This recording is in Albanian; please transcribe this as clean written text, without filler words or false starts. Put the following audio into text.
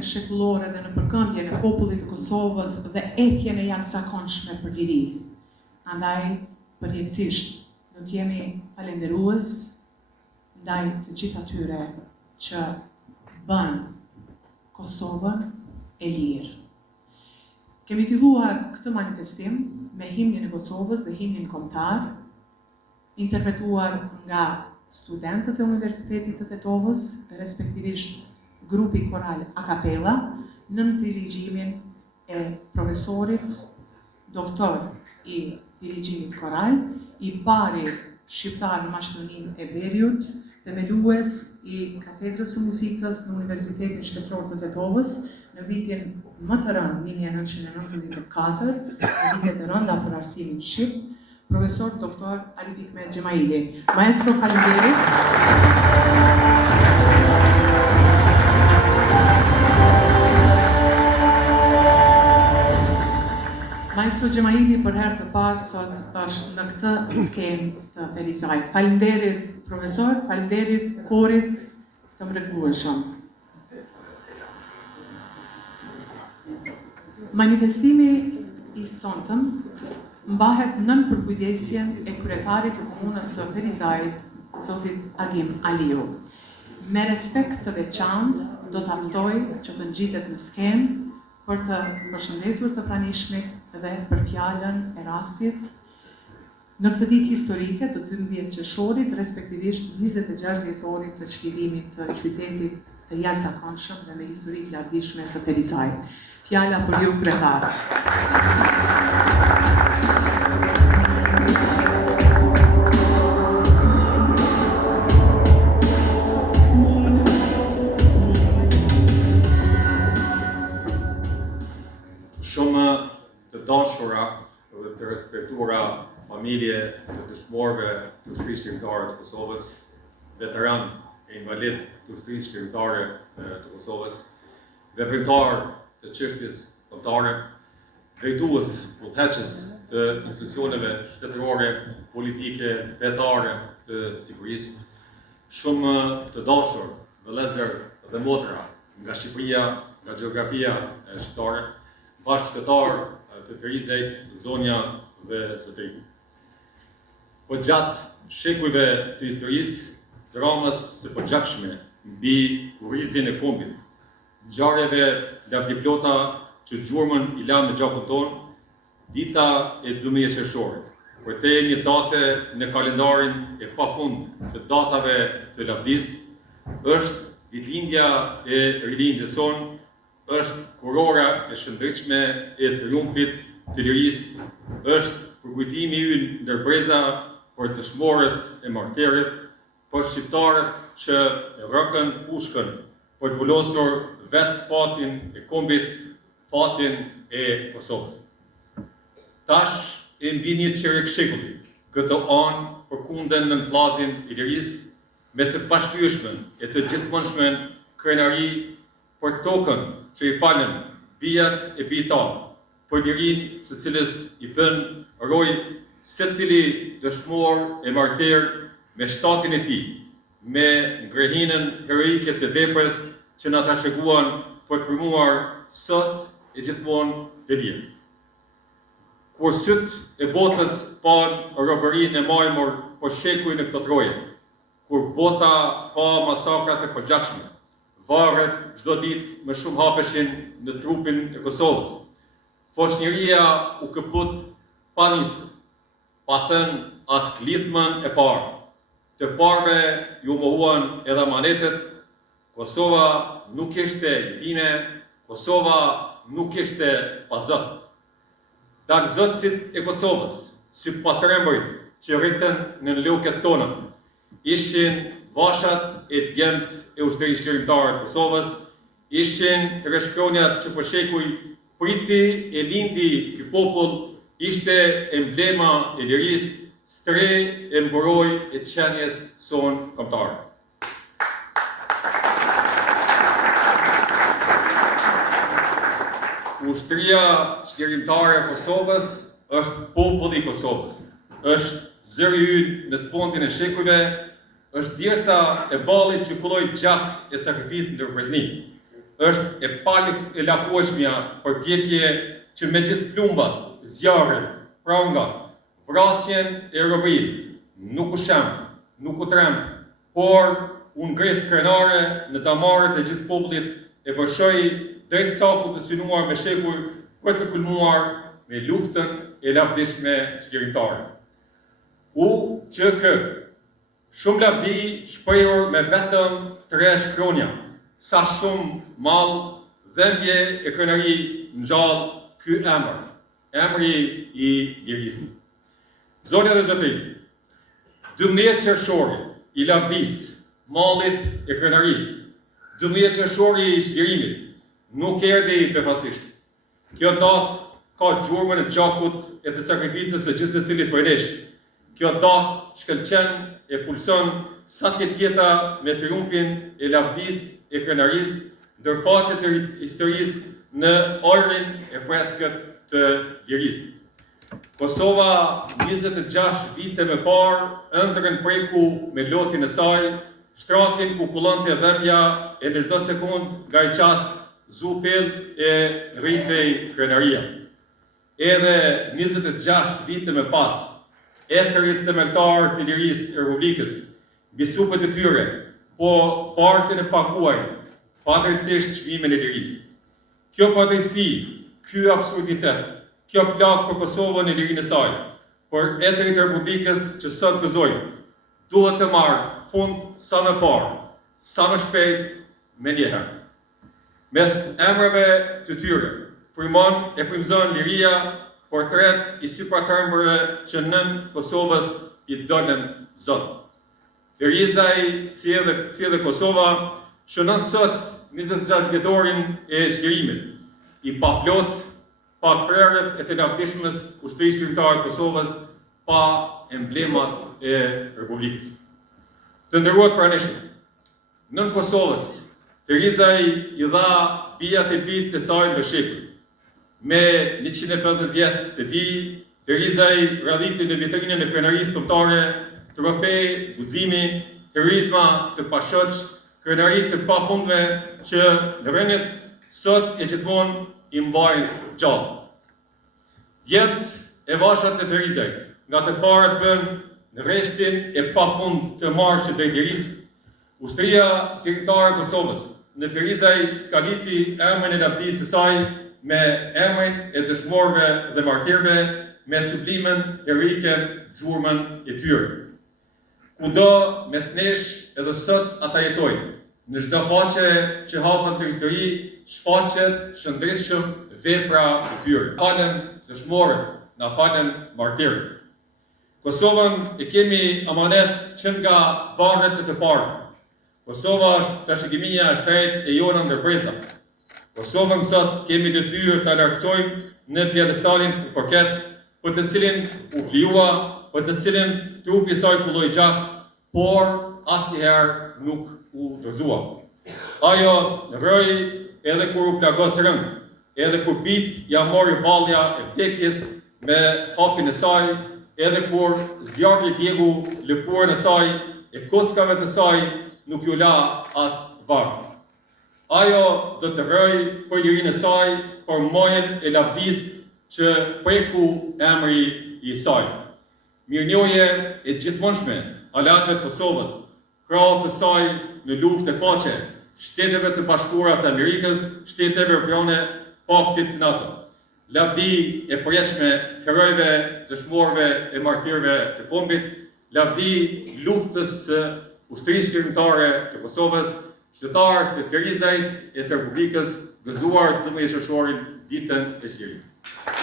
jetën shekullore dhe në përkëmbjen e popullit të Kosovës dhe etjen e jashtëzakonshme për liri. Andaj, përjetësisht, do të jemi falendërues ndaj të gjithë atyre që bën Kosovën e lirë. Kemi filluar këtë manifestim me himnin e Kosovës dhe himnin kombëtar, interpretuar nga studentët e Universitetit të Tetovës, respektivisht grupi koral a cappella, në dirigjimin e profesorit, doktor i dirigjimit koral, i pari shqiptar në Maqedoninë e Veriut, themelues i katedrës së muzikës në Universitetin Shtetëror të Tetovës, në vitin më të rënd, 1994, në vitet e rënda për arsimin shqip, profesor doktor Arif Hikmet Gjemaili. Maestro, faleminderit. Maestro Gjemaili për herë të parë sot është në këtë skenë të Ferizajt. Faleminderit profesor, faleminderit korit të mrekullueshëm. Manifestimi i sonetëm mbahet nën përkujdesjen e kryetarit të komunës së Ferizajt, zotit Agim Aliu. Me respekt të veçantë, do të ftoj që të ngjitet në skenë për të përshëndetur të pranishmit dhe për fjalën e rastit në këtë ditë historike të 12 qershorit, respektivisht 26 dhjetorit të çlirimit të qytetit të jashtëzakonshëm dhe me histori të lartishme të Ferizajt. Fjala për ju, kryetar. Shumë të dashura dhe të respektuara familje të dëshmorëve të ushtrisë shqiptare të Kosovës, veteran e invalid të ushtrisë shqiptare të Kosovës, veprimtar të çështjes kombëtare, drejtues udhëheqës të institucioneve shtetërore, politike, vetare të sigurisë, shumë të dashur vëllezër dhe motra nga Shqipëria, nga gjeografia shqiptare, bashkëqytetar të Ferizajt, zonja dhe zotëri. Po gjatë shekujve të historisë, dramës së përgjakshme mbi kurrizjen e kombit, ngjarjeve lartëplota që gjurmën i la me gjakun tonë, dita e 12 qershorit, përtej një date në kalendarin e pafund të datave të lavdis, është ditëlindja e rilindjes sonë, është kurora e shëndetshme e triumfit të lirisë, është përkujtimi ynë ndër breza për dëshmorët e marterit, për shqiptarët që rrëkën pushkën për të vulosur vetë fatin e kombit, fatin e Kosovës. Tash e mbi një qerek shekulli, këtë anë përkunden në vllatin e lirisë me të pashtyeshmën e të gjithmonë krenari për tokën që i falen bijat e bijtarë, për lirinë së cilës i bën roj secili dëshmor e martir me shtatin e tij, me ngrehinën heroike të veprës që na trashëguan për të formuar sot e gjithmonë të lirë. Kur syt e botës pan robërinë e majmur për shekuj në këtë troje, kur bota pa masakrat e përgjakshme, varet çdo ditë më shumë hapeshin në trupin e Kosovës. Foshnjëria u këput pa nisur, pa thënë as klitmën e parë. Të parëve ju mohuan edhe amanetet, Kosova nuk ishte jetime, Kosova nuk ishte pa zot. Dalëzotësit e Kosovës, si patrembërit që rriten në loket tona, ishin vashat e djemt e ushtrisë shqiptare të Kosovës, ishin rreshkronjat që për shekuj priti e lindi ky popull, ishte emblema e lirisë, strej e mburoj e qenjes son kombëtare. Ushtria shqiptare e Kosovës është populli i Kosovës, është zëri ynë në sfondin e shekujve, është djesa e ballit që kulloi gjak e sakrificës ndër breznik, është e palakueshmja përpjekje që me gjithë plumbat, zjarrin, prangat, vrasjen e robërisë, nuk u shem, nuk u trem, por u ngrit krenare në damarët e gjithë popullit e vërshoi drejt cakut të synuar me shekuj për të kulmuar me luftën e lavdishme çlirimtare. UÇK, shumë lavdi shprehur me vetëm 3 shkronja, sa shumë mall, dhembje e krenari ngjall ky emër, emri i lirisë. Zonja dhe zotëri, 12 qershori i lavdisë, mallit e krenarisë, 12 qershori i çlirimit, nuk erdhi befasisht. Kjo datë ka gjurmën e gjakut e të sakrificës së gjithë secilit prej nesh. Kjo datë shkëlqen e pulson sa të jeta me triumfin e lavdisë e krenarisë, ndër faqet e historisë në orën e freskët të lirisë. Kosova 26 vite më parë ëndrrën preku me lotin e saj, shtratin ku kullonte dhembja e në çdo sekund nga i qast zu fill e rritej krenaria. Edhe 26 vite më pas, etërit themeltar të lirisë e Republikës, mbi supët e tyre, po partin e paguajnë, padrejtisht çmimin e lirisë. Kjo padrejtësi, ky absurditet, kjo plagë për Kosovën e lirinë e saj, por etërit e Republikës që sot gëzojnë, duhet të marrë fund sa më parë, sa më shpejt me njëherë. Mes emrave të tyre, frymzon liria, portret i sypatërmbërve që nën Kosovës i dolën Zot. Lirizaj si edhe Kosova shënon sot 26 vjetorin e çlirimit, i paplot, pa krerët e të lavdishmës ushtrisë shqiptare të Kosovës, pa emblemat e Republikës. Të nderuar pranishëm, nën Kosovës, Lirizaj i dha bijat e bitë të saj në Shqipëri. Me 150 vjetë të tij, Lirizaj radhiti në vitrinën e krenarisë kombëtare trofej, guximi, heroizma të pashoq, krenari të pafundme që në rënjët sot e gjithmonë i mbajnë gjallë. Djemt e vashat të Lirizajt, nga të parët bënë në rreshtin e pafund të marrë drejt lirisë, ushtria shqiptare e Kosovës në Lirizaj skaliti emrin e lavdisë së saj me emrin e dëshmorëve dhe martirëve, me sublimin heroike gjurmën e tyre. Kudo mes nesh edhe sot ata jetojnë, në çdo faqe që hapet në histori, shfaqet shëndetshëm vepra e tyre. Falen dëshmorët, na falen martirët. Kosovën e kemi amanet që nga varret e të parë. Kosova është trashëgimia e shtetit e jona ndër breza. Kosovën sot kemi detyrë ta lartësojmë në pjedestalin e përket, për të cilin u vlijua, për të cilin trupi i saj kulloi gjatë, por asnjëherë nuk u dorëzua. Ajo rroi edhe kur u plagos rënd, edhe kur bit ja mori vallja e vdekjes me hapin e saj, edhe kur zjarri djegu lëkurën e saj e kockave të saj nuk ju la as varr. Ajo do të rroj për lirinë e saj, për mojën e lavdisë që preku emri i saj. Mirënjohje e gjithmonshme alatëve të Kosovës, krahët të saj në luftë e paqe, Shteteve të Bashkuara të Amerikës, Shtete Evropiane, Paktit të NATO. Lavdi e përjeshme herojve, dëshmorëve e martirëve të kombit, lavdi luftës së ushtrisë shqiptare të Kosovës, qytetarë të Lirizajt e të Republikës, gëzuar 12 qershorin ditën e çlirimit.